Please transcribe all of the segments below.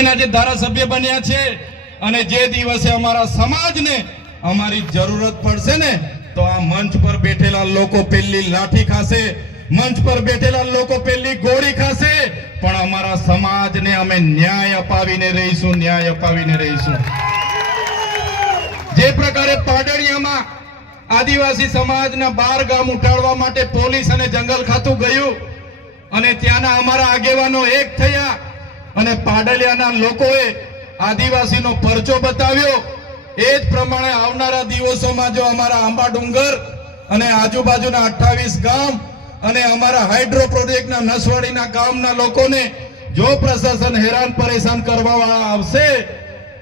હિતેશભાઈ આજે ધારાસભ્ય બન્યા છે અને જે દિવસે અમારા સમાજને અમારી જરૂરત પડશે ને તો આ મંચ પર બેઠેલા લોકો પેલી લાઠી ખાશે, મંચ પર બેઠેલા લોકો પેલી ગોળી ખાશે, પણ અમારા સમાજને અમે ન્યાય અપાવીને રહીશું, ન્યાય અપાવીને રહીશું। જે પ્રકારે પાડળિયામાં આદિવાસી સમાજના 12 ગામ ઉઠાડવા માટે પોલીસ અને જંગલ ખાતું ગયું અને ત્યાંના અમારા આગેવાનો એક થયા અને પાડળિયાના લોકોએ આદિવાસીનો પરચો બતાવ્યો। એ જ પ્રમાણે આવનારા દિવસોમાં જો અમારા આંબા ડુંગર અને આજુબાજુના 28 ગામ અને અમારા હાઇડ્રો પ્રોજેક્ટના નસવાડીના ગામના લોકોને જો પ્રશાસન હેરાન પરેશાન કરવા આવશે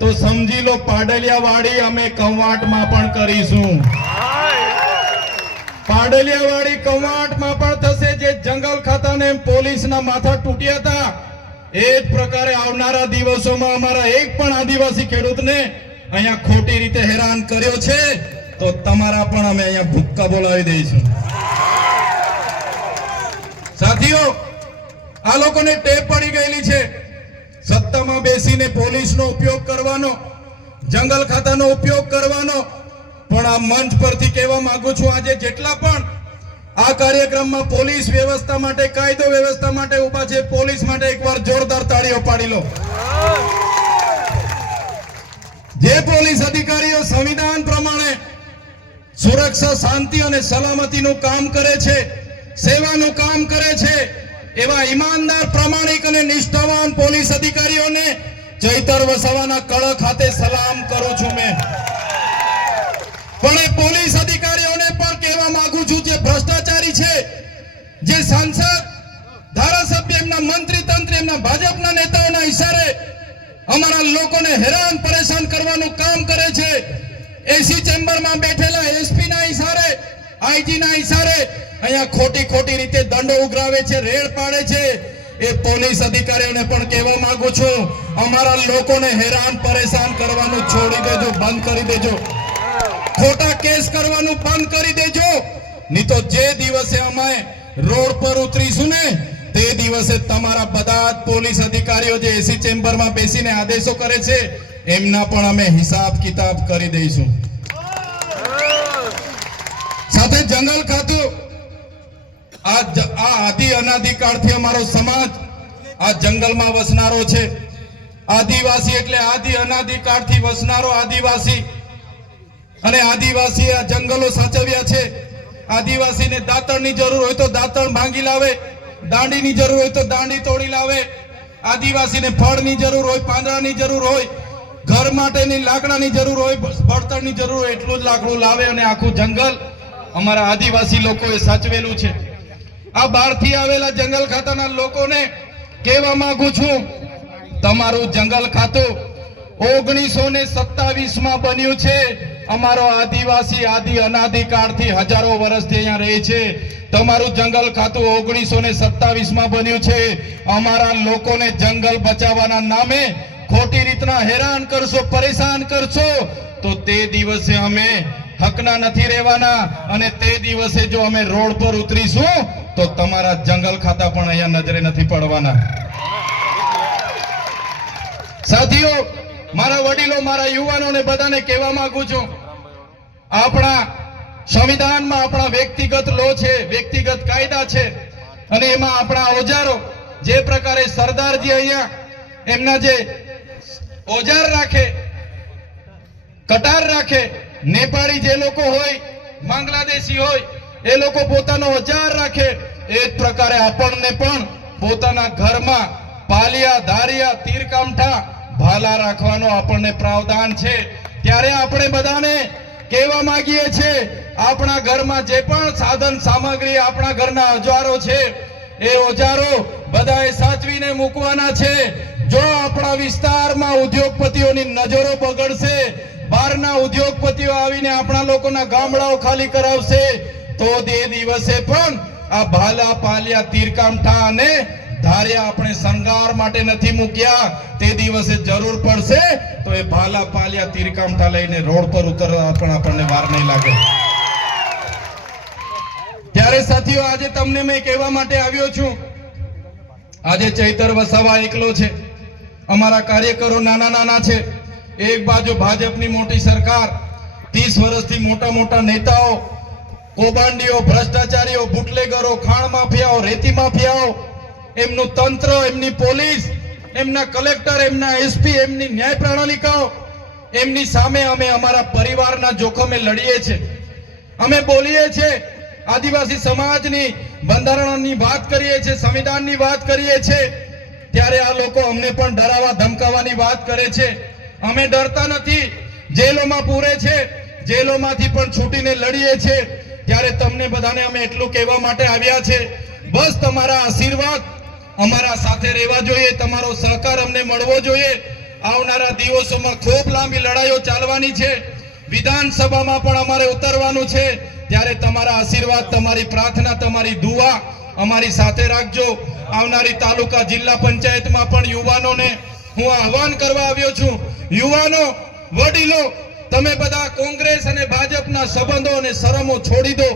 તો સમજી લો પાડલિયાવાડી અમે કવાંટમાં પણ કરીશું, પાડલિયાવાડી કવાંટમાં પણ થશે। જે જંગલ ખાતાને પોલીસના માથા તૂટ્યા હતા એ જ પ્રકારે આવનારા દિવસોમાં અમારા એક પણ આદિવાસી ખેડૂતને અહીંયા ખોટી રીતે હેરાન કર્યો છે તો તમારા પણ અમે અહીંયા ભૂક્કા બોલાવી દઈશું। સાથીઓ, આ લોકોને ટેવ પડી ગયેલી છે સત્તામાં બેસીને પોલીસનો ઉપયોગ કરવાનો, જંગલ ખાતાનો ઉપયોગ કરવાનો, પણ આ મંચ પરથી કહેવા માંગુ છું આજે જેટલા પણ આ કાર્યક્રમમાં પોલીસ વ્યવસ્થા માટે, કાયદો વ્યવસ્થા માટે ઊભા છે, પોલીસ માટે એકવાર જોરદાર તાળીઓ પાડી લો। જે પોલીસ અધિકારીઓ સંવિધાન પ્રમાણે સુરક્ષા, શાંતિ અને સલામતીનું કામ કરે છે, સેવાનું કામ કરે છે, એવા ઈમાનદાર, પ્રામાણિક અને નિષ્ઠાવાન પોલીસ અધિકારીઓને ચૈતર વસાવાના કળશ ખાતે સલામ કરું છું મેં। પણ એ પોલીસ અધિકારીઓને પણ કહેવા માંગુ છું જે ભ્રષ્ટાચારી છે, જે સાંસદ, ધારાસભ્ય, એમના મંત્રી તંત્ર, એમના ભાજપના નેતાઓના ઇશારે અમારા લોકોને હેરાન પરેશાન કરવાનું કામ કરે છે, એસી ચેમ્બરમાં બેઠેલા એસપી ના ઇશારે, આઈજી ના ઇશારે અહીંયા ખોટી રીતે દંડો ઉઘરાવે છે, રેડ પાડે છે, એ પોલીસ અધિકારીઓને પણ કહેવા માંગુ છું અમારા લોકોને હેરાન પરેશાન કરવાનું છોડી દેજો, બંધ કરી દેજો, ખોટા કેસ કરવાનું બંધ કરી દેજો, નહીં તો જે દિવસે અમે રોડ પર ઉતરીશું ને તે દિવસે તમારા બધા જ પોલીસ અધિકારીઓ જે એસી ચેમ્બરમાં બેસીને આદેશો કરે છે એમના પણ અમે હિસાબ કિતાબ કરી દઈશું। સાથે જંગલ ખાતું, આ આદિ અનાદિકાળથી અમારો સમાજ આ જંગલમાં વસનારો છે। આદિવાસી એટલે આદિ અનાદિકાળથી વસનારો આદિવાસી, અને આદિવાસી આ જંગલો સાચવ્યા છે। આદિવાસીને દાંતણની જરૂર હોય તો દાંતણ ભાંગી લાવે, દાંડીની જરૂર હોય તો દાંડી તોડી લાવે, આદિવાસીને ફળની જરૂર હોય, પાંદડાની જરૂર હોય, ઘર માટેની લાકડાની જરૂર હોય, બળતણની જરૂર હોય એટલું જ લાકડું લાવે અને આખું જંગલ અમારા આદિવાસી લોકોએ સાચવેલું છે। આ બહારથી આવેલા જંગલ ખાતાના લોકોને કહેવા માંગુ છું તમારું જંગલ ખાતું 1927માં બન્યું છે। અમારો આદિવાસી આદિ અનાદિકાળથી હજારો વર્ષથી અહીંયા રહે છે। તમારું જંગલ ખાતું 1927માં બન્યું છે। અમારા લોકોને જંગલ બચાવવાના નામે ખોટી રીતના હેરાન કરશો, પરેશાન કરશો તો તે દિવસે અમે હકના નથી રહેવાના, અને તે દિવસે જો અમે રોડ પર ઉતરીશું તો તમારા જંગલ ખાતા પણ અહીંયા નજરે નથી પડવાના। સાથીઓ, મારા વડીલો, મારા યુવાનોને બધાને કહેવા માંગુ છું આપણા સંવિધાનમાં આપણા વ્યક્તિગત લો છે, વ્યક્તિગત કાયદા છે, અને એમાં આપણા ઓજારો જે પ્રકારે સરદારજી અહીંયા એમના જે ઓજાર રાખે, કટાર રાખે, નેપાળી જે લોકો હોય, બાંગ્લાદેશી હોય એ લોકો પોતાનો ઓજાર રાખે, એ જ પ્રકારે આપણને પણ પોતાના ઘરમાં પાલિયા, ધારિયા, તીરકામઠા, ભાલા રાખવાનો આપણને પ્રાવધાન છે। ત્યારે આપણે બધાને કહેવા માંગીએ છીએ આપણા ઘરમાં જે પણ સાધન સામગ્રી, આપણા ઘરના ઓજારો છે એ ઓજારો બધાએ સાચવીને મૂકવાના છે। જો આપણા વિસ્તારમાં ઉદ્યોગપતિઓની નજરો બગડશે, બહારના ઉદ્યોગપતિઓ આવીને આપણા લોકોના ગામડાઓ ખાલી કરાવશે તો તે દિવસે પણ આ ભાલા, પાલિયા, તીરકામઠા અને ધારિયા આપણે શણગાર માટે નથી મૂક્યા, તે દિવસે જરૂર પડશે તો એ ભાલા, પાલિયા, તીરકામઠા લઈને રોડ પર ઉતરવા પણ આપણને વાર નહીં લાગે। ત્યારે સાથીઓ, આજે તમને મેં કહેવા માટે આવ્યો છું આજે ચૈતર વસાવા એકલો છે, અમારા કાર્યકરો નાના નાના છે. એક બાજુ ભાજપની મોટી સરકાર, 30 વર્ષથી મોટા મોટા નેતાઓ, કૌભાંડીઓ, ભ્રષ્ટાચારીઓ, બુટલેગરો, ખાણ માફિયાઓ, રેતી માફિયાઓ, એમનું તંત્ર, એમની પોલીસ, એમના કલેક્ટર, એમના એસપી, એમની ન્યાય પ્રણાલિકાઓ, એમની સામે અમે અમારા પરિવારના જોખમે લડીએ છીએ. અમે બોલીએ છીએ, આદિવાસી સમાજની બંધારણની વાત કરીએ છીએ, સંવિધાનની વાત કરીએ છીએ, ત્યારે આ લોકો અમને પણ ડરાવવા ધમકાવવાની વાત કરે છે. અમે ડરતા નથી, જેલોમાં પૂરે છે, જેલોમાંથી પણ છૂટીને લડીએ છીએ. ત્યારે તમને બધાને અમે એટલું કહેવા માટે આવ્યા છે, બસ તમારા આશીર્વાદ અમારા સાથે રહેવા જોઈએ, તમારો સહકાર અમને મળવો જોઈએ. આવનારા દિવસોમાં ખૂબ લાંબી લડાઈઓ ચાલવાની છે, વિધાનસભામાં પણ અમારે ઉતરવાનું છે. ત્યારે તમારા આશીર્વાદ, તમારી પ્રાર્થના, તમારી દુઆ અમારી સાથે રાખજો. આવનારી તાલુકા જિલ્લા પંચાયતમાં પણ યુવાનોને હું આહવાન કરવા આવ્યો છું. યુવાનો, વડીલો, તમે બધા કોંગ્રેસ અને ભાજપના સંબંધો અને શરમો છોડી દો.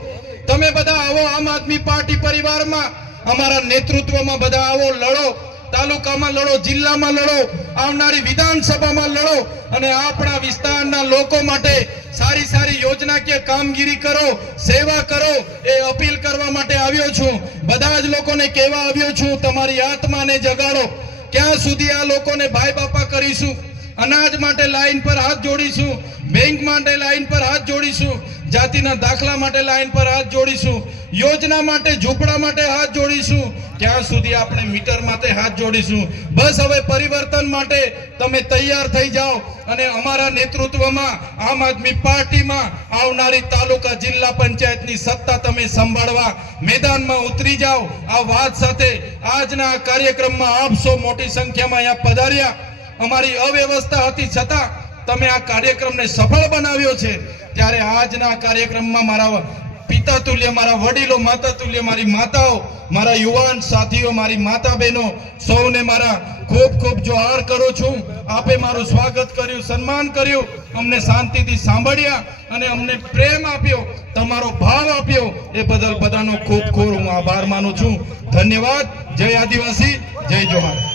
તમે બધા આવો આમ આદમી પાર્ટી પરિવારમાં, અમારા નેતૃત્વમાં બધા આવો, લડો. તાલુકામાં લડો, જિલ્લામાં લડો, આવનારી વિધાનસભામાં લડો અને આપણા વિસ્તારના લોકો માટે સારી સારી યોજનાકીય કામગીરી કરો, સેવા કરો, એ અપીલ કરવા માટે આવ્યો છું. બધા જ લોકોને કહેવા આવ્યો છું, તમારી આત્માને જગાડો. ક્યાં સુધી આ લોકોને ભાઈ બાપા કરીશું? અનાજ માટે લાઈન પર હાથ જોડીશું, બેંક માટે લાઈન પર હાથ જોડીશું, જાતિના દાખલા માટે લાઈન પર હાથ જોડીશું, યોજના માટે, ઝૂંપડા માટે હાથ જોડીશું. ક્યાં સુધી આપણે મીટર માટે હાથ જોડીશું? બસ હવે પરિવર્તન માટે તમે તૈયાર થઈ જાઓ અને અમારા નેતૃત્વમાં આમ આદમી પાર્ટીમાં આવનારી તાલુકા જિલ્લા પંચાયતની સત્તા તમે સંભાળવા મેદાનમાં ઉતરી જાઓ. આ વાત સાથે આજના કાર્યક્રમમાં આપ સૌ મોટી સંખ્યામાં અહીંયા પધાર્યા. અમારી અવ્યવસ્થા હતી છતાં તમે આ કાર્યક્રમને સફળ બનાવ્યો છે. ત્યારે આજના કાર્યક્રમમાં મારા પિતા તુલ્ય, મારા વડીલો, માતા તુલ્ય, મારી માતાઓ, મારા યુવાન સાથીઓ, મારી માતા બહેનો, સૌને મારા ખૂબ ખૂબ જોહાર કરું છું. આપે મારું સ્વાગત કર્યું, સન્માન કર્યું, અમને શાંતિથી સાંભળ્યા અને અમને પ્રેમ આપ્યો, તમારો ભાવ આપ્યો, એ બદલ બધાનો ખૂબ ખૂબ હું આભાર માનું છું. ધન્યવાદ. જય આદિવાસી, જય જોહાર.